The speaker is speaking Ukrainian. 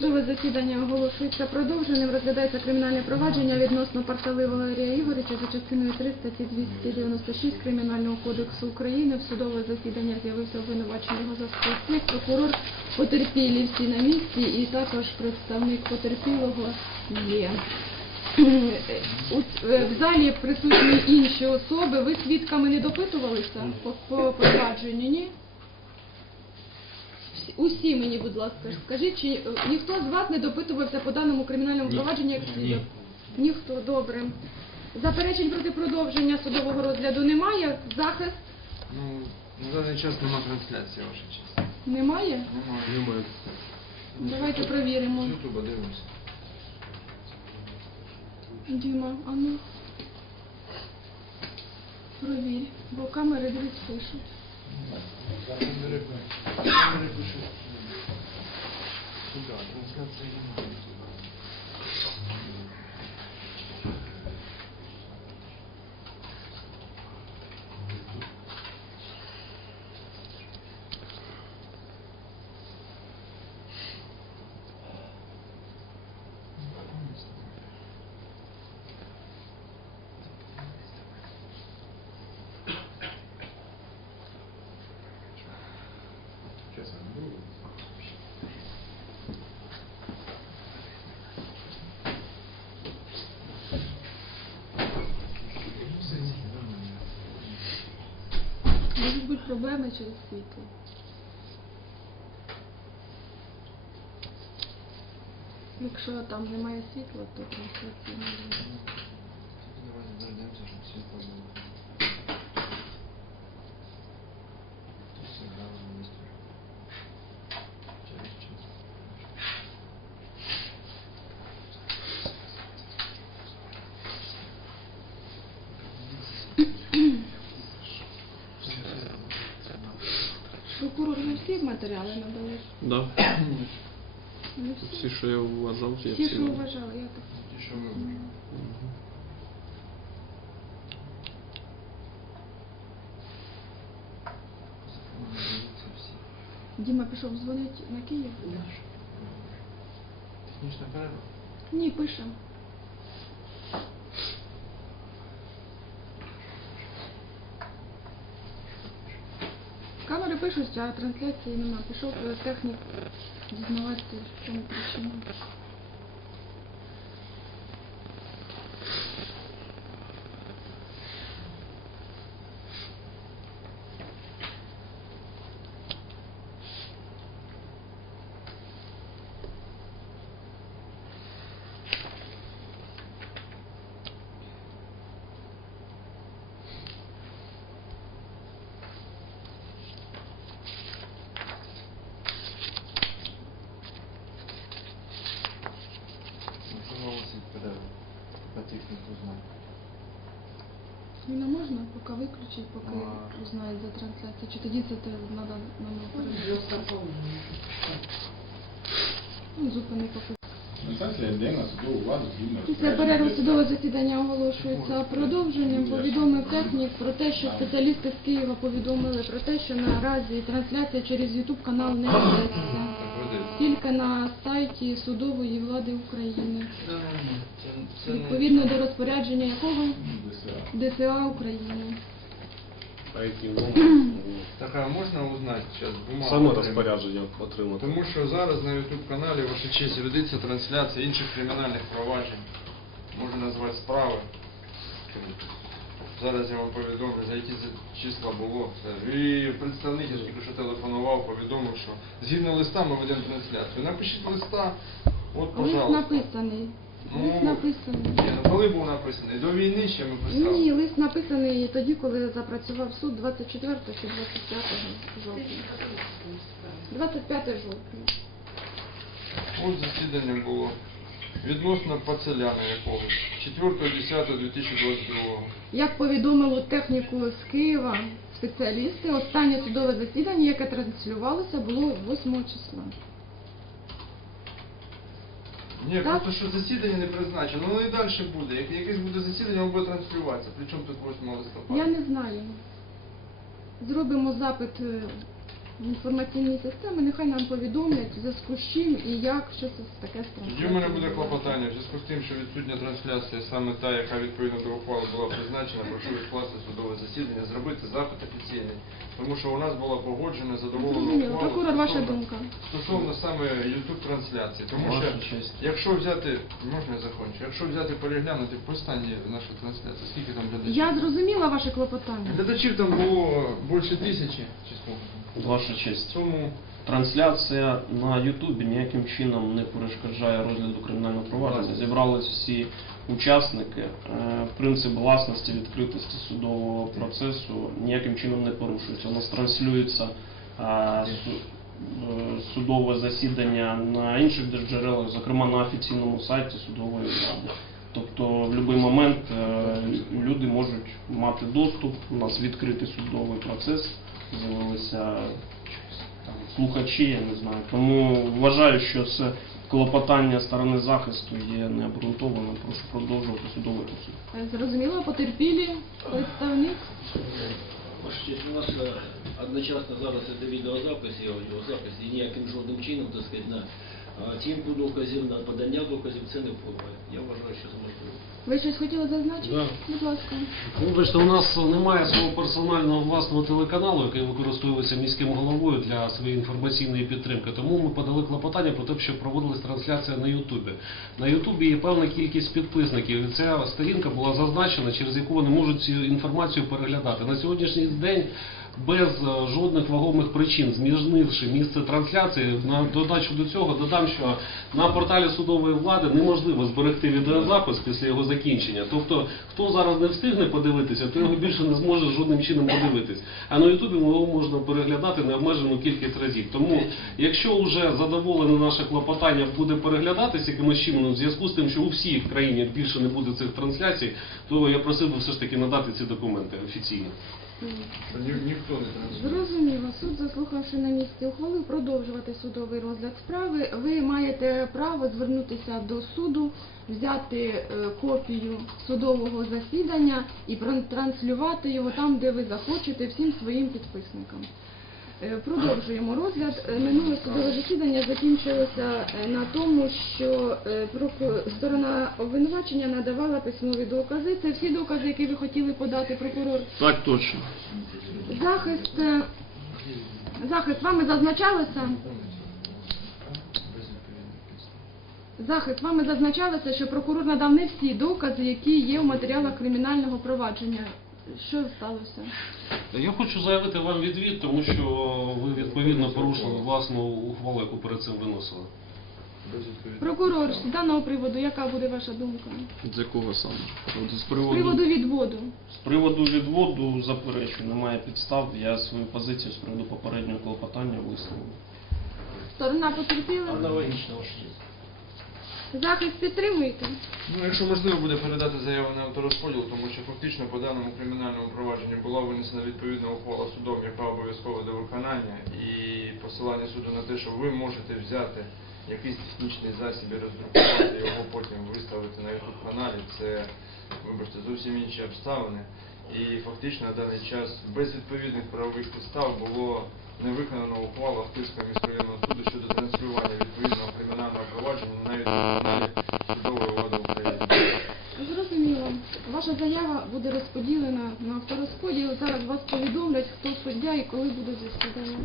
Судове засідання оголошується продовженим. Розглядається кримінальне провадження відносно Парталивого Ігоря Ігорича за частиною 3 статті 296 Кримінального кодексу України. В судове засідання з'явився обвинувачений його заступник, прокурор, потерпілі всі на місці і також представник потерпілого є. Е, В залі присутні інші особи. Ви свідками не допитувалися по провадженню, ні? Усі мені, будь ласка, скажіть, чи е, ніхто з вас не допитувався по даному кримінальному провадженню як свідок? Ніхто, добре. Заперечень проти продовження судового розгляду немає. Захист Ну, на даний час нема трансляції, ваша честь. немає. Немає. Немає. Давайте провіримо. Ютуба дивимося. Діма, а ну. Провір, бо камери дивись пишуть. Сюда, трансляції немає. Чесно, не було. Можуть бути проблеми через світло. Якщо там немає світла, то трансляції не буде. матеріали надали? Да. Не всі. Всі, що я вважав, я Ті, всі. що вважали, я так. Ті, що ви вибрали. Дивіться всі. Діма пішов дзвонити на Київ? Технічна перерва. Ні, пише. Камери а трансляції нема. Пішов е, технік дізнаватися, в чому причина. Інформувалися від перерви. По техніку знаю. Зміна можна поки виключити, поки А. узнають за трансляцію. Чи тоді це треба нам передати? Ну, зупини поки. Трансляція йде на судову владу згідно Після перерви судове засідання оголошується продовженням. Повідомив технік про те, що спеціалісти з Києва повідомили про те, що наразі трансляція через YouTube канал не ведеться. Тільки на сайті судової влади України. Не- Відповідно до розпорядження якого ДСА. ДСА України. А які? Так, а можна узнати зараз бумагу? Саме отримати? розпорядження отримати. Тому що зараз на YouTube каналі ваша честь ведеться трансляція інших кримінальних проваджень. Можна назвати справи. Зараз я вам повідомлю, за які числа було. І представник, я тільки що телефонував, повідомив, що згідно листа ми ведемо трансляцію. Напишіть листа, от, Лист пожалуйста. написаний. Лист Ну, написаний. Ні, ну коли був написаний? До війни ще ми писали. Ні, лист написаний тоді, коли запрацював суд 24 чи 25 жовтня. 25 жовтня. От засідання було. Відносно Пацеляна якогось. 4.10.2022. Як повідомило техніку з Києва спеціалісти, останнє судове засідання, яке транслювалося, було 8 числа. Ні, Так. просто що засідання не призначено, воно і далі буде. Як якесь буде засідання, воно буде транслюватися. Причому тут 8 листопада? Я не знаю. Зробимо запит е, інформаційні системи, нехай нам повідомлять, в зв'язку з чим і як, що це таке Тоді в мене буде клопотання в зв'язку з тим, що відсутня трансляція, саме та, яка відповідно до ухвали була призначена, прошу відкласти судове засідання, зробити запит офіційний. Тому що у нас була погоджена задоволена ухвала Прокурор, ваша стосовно- думка. стосовно саме YouTube трансляції. Тому Ваша що честь. якщо взяти, можна я закончу, якщо взяти переглянути в останні нашу трансляцію, скільки там глядачів? Я зрозуміла ваше клопотання. Глядачів там було більше тисячі чи скільки. Ваша честь. Тому Трансляція на Ютубі ніяким чином не перешкоджає розгляду кримінального провадження. Зібрались всі учасники. Е, Принцип власності, відкритості судового процесу ніяким чином не порушується. У нас транслюється е, е, судове засідання на інших джерелах, зокрема на офіційному сайті судової влади. Тобто в будь-який момент е, люди можуть мати доступ, у нас відкритий судовий процес, з'явилися слухачі, я не знаю. Тому вважаю, що це клопотання сторони захисту є необґрунтованим. Прошу продовжувати судовий. Е, Зрозуміло, потерпілі представник. У нас е, одночасно зараз іде відеозапис і аудіозапис, і ніяким жодним чином, так сказати, на оцінку доказів, на подання доказів це не впливає. Я вважаю, що це можливо. Ви щось хотіли зазначити? Да. Будь ласка. Вибачте, у нас немає свого персонального власного телеканалу, який використовується міським головою для своєї інформаційної підтримки. Тому ми подали клопотання про те, щоб проводилась трансляція на Ютубі. На Ютубі є певна кількість підписників, і ця сторінка була зазначена, через яку вони можуть цю інформацію переглядати. На сьогоднішній день без е, жодних вагомих причин, змінивши місце трансляції, на додачу до цього додам, що на порталі судової влади неможливо зберегти відеозапис після його закінчення. Тобто, хто зараз не встигне подивитися, то його більше не зможе жодним чином подивитись. А на Ютубі його можна переглядати необмежену кількість разів. Тому, якщо вже задоволене наше клопотання буде переглядатись якимось чином, ну, в зв'язку з тим, що у всій країні більше не буде цих трансляцій, то я просив би все ж таки надати ці документи офіційно. Зрозуміло. Суд, заслухавши на місці ухвалив продовжувати судовий розгляд справи. Ви маєте право звернутися до суду, взяти е, копію судового засідання і транслювати його там, де ви захочете, всім своїм підписникам. Е, Продовжуємо розгляд. Е, Минуле судове засідання закінчилося е, на тому, що сторона обвинувачення надавала письмові докази. Це всі докази, які ви хотіли подати прокурор. Так точно. Захист, захист вами зазначалося, захист вами зазначалося, що прокурор надав не всі докази, які є в матеріалах кримінального провадження. Що сталося? Я хочу заявити вам відвід, тому що ви відповідно порушили власну ухвалу, яку перед цим виносили. Прокурор, з даного приводу, яка буде ваша думка? З якого саме? От З З приводу, приводу відводу. з приводу відводу заперечую, немає підстав. Я свою позицію з приводу попереднього клопотання висловив. Сторона потерпіла. Аналогічно. Захист підтримуєте? Ну, якщо можливо буде передати заяву на авторозподіл, тому що фактично по даному кримінальному провадженню була винесена відповідна ухвала судом, яка обов'язкова до виконання, і посилання суду на те, що ви можете взяти якийсь технічний засіб і роздрукувати його, потім виставити на youtube каналі, це, вибачте, зовсім інші обставини. І фактично на даний час без відповідних правових підстав було не виконано ухвала Ахтирської міської повідомлять, хто суддя і коли буде засідання.